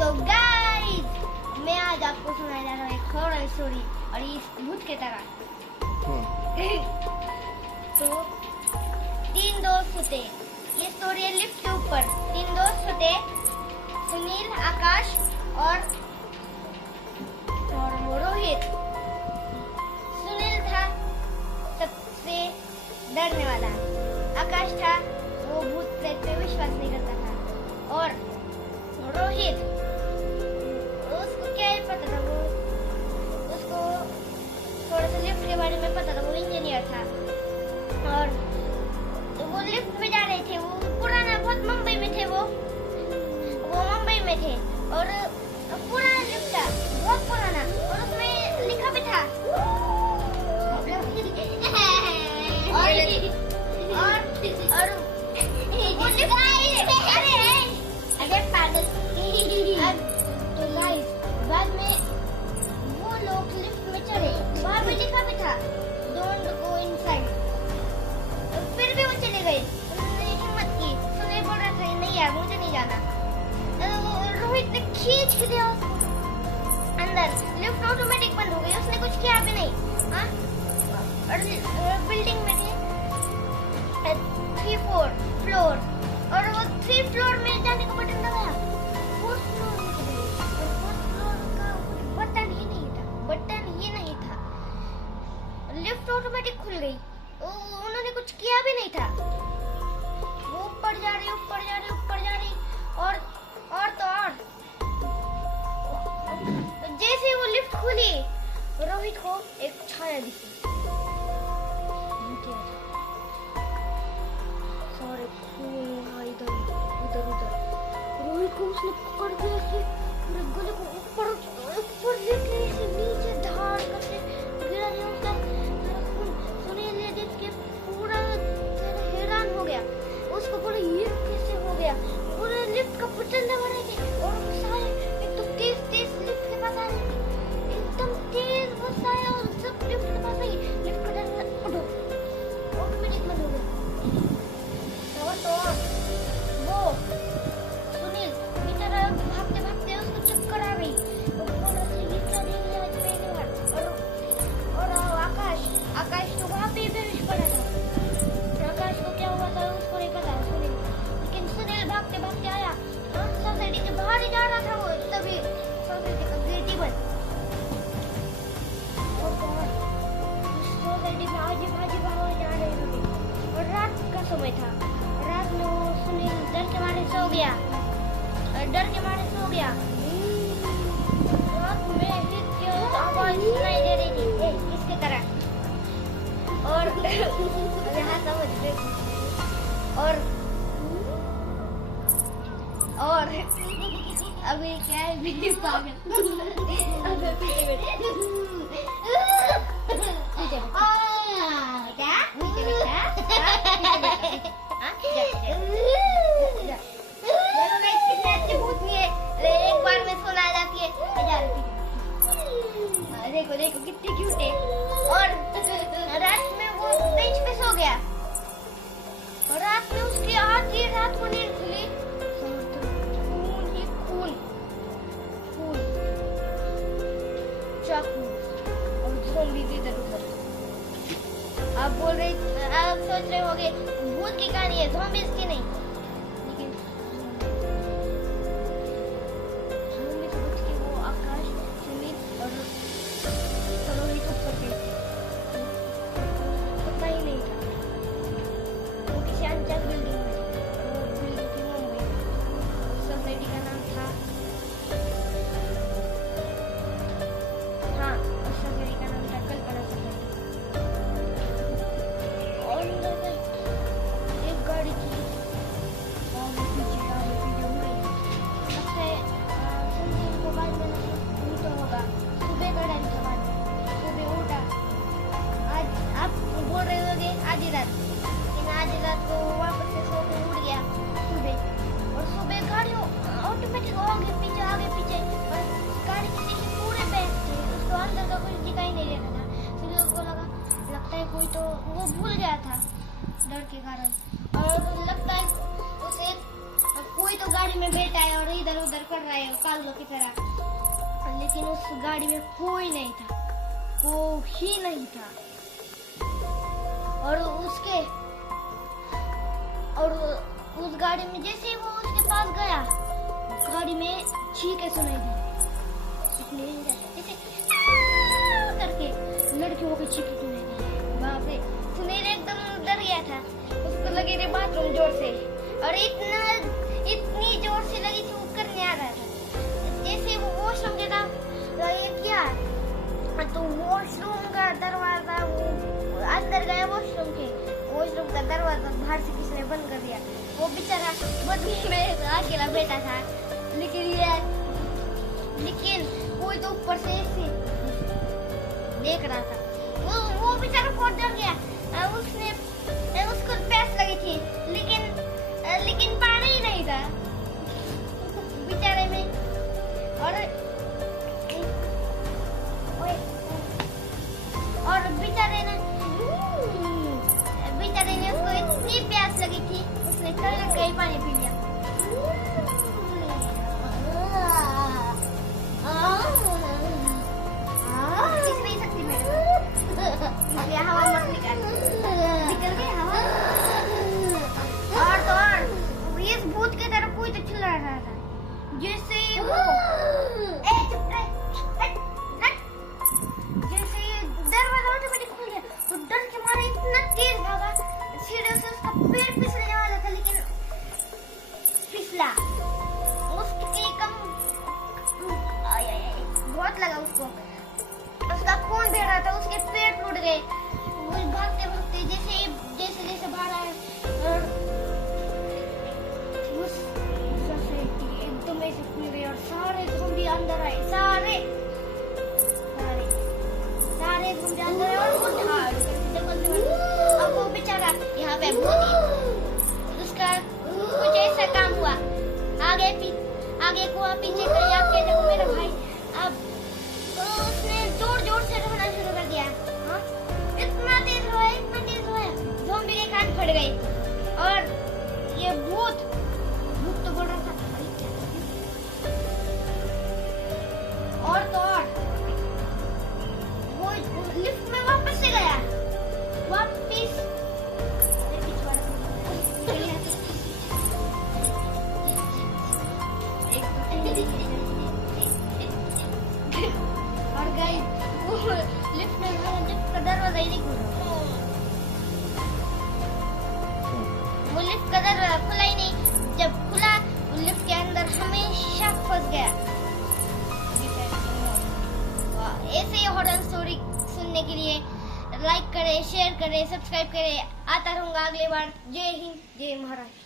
तो गाइस मैं आज आपको सुनाने जा रहा हूँ एक हॉरर स्टोरी और इस भूत के तरह। तो 3 दोस्त होते, ये स्टोरी है लिफ्ट के ऊपर। 3 दोस्त होते, सुनील, आकाश और रोहित। सुनील था सबसे डरने वाला, आकाश था वो भूत प्रेत पे विश्वास नहीं करता था, और रोहित उसको क्या ही पता था, वो उसको थोड़ा सा लिफ्ट के बारे में पता था, वो इंजीनियर था। और वो लिफ्ट में जा रहे थे, वो पुराना बहुत मुंबई में थे, वो मुंबई में थे और पुराना लिफ्ट था, बहुत पुराना, और उसमें लिखा भी था और वो लिफ्ट अरे पागल। तो गाइस बाद में वो लोग लिफ्ट में चढ़े, वहाँ पे लिखा भी था डोंट गो इनसाइड, फिर भी वो चले गए। उन्होंने हिम्मत की, सुनील बोल रहा था नहीं यार मुझे नहीं जाना। रोहित ने खींच के दिया अंदर, लिफ्ट ऑटोमेटिक बंद हो गई, उसने कुछ किया भी नहीं। और बिल्डिंग में थे 3-4 फ्लोर, और वो 3 फ्लोर में जाने का बटन दबाया, 4th फ्लोर में चले गए। 4th फ्लोर का बटन ही नहीं था, लिफ्ट ऑटोमेटिक खुल गई, उन्होंने कुछ किया भी नहीं था। वो ऊपर जा रही और जैसे वो लिफ्ट खुली, रोहित को एक छाया दिखी। सारे खून इधर उधर, रोहित को उसने पकड़ के ऐसे पूरे गले को ऊपर लेके ऐसे नीचे धाड़ करके गिरा दिया उसका सारा खून। सुनील ने देख के पूरा हैरान हो गया, उसको पूरा ये कैसे हो गया। पूरे लिफ्ट का बटन दबा रहे थे और सारे एकदम तेज लिफ्ट के पास आ रहे थे, एकदम तेज बस आया और सब लिफ्ट के पास आई। लिफ्ट का दरवाजा ऑटोमेटिक बंद हो गया। तो वो सुनील बेचारा भागते उसको चक्कर आ गई, वो बोला से ये क्या नहीं है आज पहली बार। और आकाश तो वहाँ पे बेहोश पड़ा था। आकाश को क्या हुआ था उसको नहीं पता सुनील, लेकिन सुनील भागते आया। सोसाइटी के बाहर ही जा रहा था वो, तभी सोसाइटी का गेट ही बंद। सोसाइटी में आजी बाहर जा रहे थे और रात का समय था। रात में वो सुनील डर के मारे सो गया। रात में हित आवाज सुनाई दे रही थी इसके तरह, और यहाँ समझ गए। और अभी क्या है मेरी पागल अबे पीछे बैठे एक बार में सुना जाती है। देखो कितनी क्यूट है। और रात में वो बेंच पे सो गया, और रात में उसकी आधी रात को नींद खुली, खून चाकू और ज़ॉम्बीज़ इधर उधर। आप सोच रहे होंगे भूत की कहानी है, ज़ॉम्बीज़ की नहीं। लेकिन ज़ॉम्बी से बच के वो आकाश, सुनील और रोहित ऊपर गए थे, पता ही नहीं था। वो किसी अनजान बिल्डिंग में थे, और वो बिल्डिंग थी मुंबई में। सोसाइटी का नाम था सोसाइटी का नाम था कल्पना सोसाइटी। और एक गाड़ी थी, आगे पीछे हुई। लगता है सुनील को बाद में नहीं तो होगा, सुबह का टाइम था। बाद में सुबह उठा, आज आप बोल रहे होंगे आधी रात, लेकिन आधी रात को वापस से सो के उठ गया सुबह। और सुबह गाड़ी ऑटोमेटिक आगे पीछे, और गाड़ी के पीछे पूरे बैग थे, उसको अंदर का कुछ दिखाई नहीं दे रहा था। सुनील को लगता है कोई तो वो भूल गया था डर के कारण, और लगता है उसे कोई तो गाड़ी में बैठा है और इधर उधर कर रहा है पागलों की तरह, लेकिन उस गाड़ी में कोई नहीं था, कोई नहीं था। और उस गाड़ी में जैसे ही वो उसके पास गया, गाड़ी में चीखें सुनाई दी, जैसे करके लड़कियों की चीखें सुनाई दी। बाप रे, सुनील एकदम डर गया था, उसको लगी थी बाथरूम जोर से, और इतनी जोर से लगी थी वो करने आ रहा था। जैसे वो वॉशरूम के था किया तो वॉशरूम का दरवाजा, वो अंदर गया वॉशरूम का दरवाजा बाहर से किसने बंद कर दिया। वो बेचारा बदबू में अकेला बैठा था, लेकिन कोई तो ऊपर से ऐसे देख रहा था। वो बेचारा बहुत डर गया। उसको प्यास लगी थी, लेकिन पानी ही नहीं था बेचारे में। और बेचारे ने उसको इतनी प्यास लगी थी, उसने कहीं पानी पी लिया। हवा मत निकल गई हवा। और इस भूत की तरफ कोई तो चिल्ला रहा था, जैसे वो जैसे दरवाजा ऑटोमेटिक खुल गया तो डर के मारे इतना तेज भागा, सीढ़ियों से उसका पैर फिसलने वाला था, लेकिन फिसला। उसके कम बहुत लगा उसको, उसका खून बह रहा था, उसके पेट टूट गए। वो भागते भागते जैसे बाहर आया, उस सोसाइटी एकदम ऐसे खुल गई और सारे ज़ॉम्बी अंदर आए, सारे ज़ॉम्बी अंदर आए और वो ढाल अब वो बेचारा यहाँ पे भूत, उसका कुछ ऐसा काम हुआ, आगे को पीछे कर आपके देखो मेरा भाई। अब उसने जोर से रोना शुरू कर दिया। इतना तेज रोया, ज़ॉम्बी के कान फट गए। और ये भूत तो बोल रहा था और वो लिफ्ट में वापस से गया, और गई वो लिफ्ट का दरवाजा ही नहीं खुला, वो लिफ्ट का दरवाजा खुला ही नहीं। जब खुला वो लिफ्ट के अंदर हमेशा फंस गया। ऐसे ही हॉरर स्टोरी सुनने के लिए लाइक करें, शेयर करें, सब्सक्राइब करें। आता रहूंगा अगली बार। जय हिंद, जय महाराष्ट्र।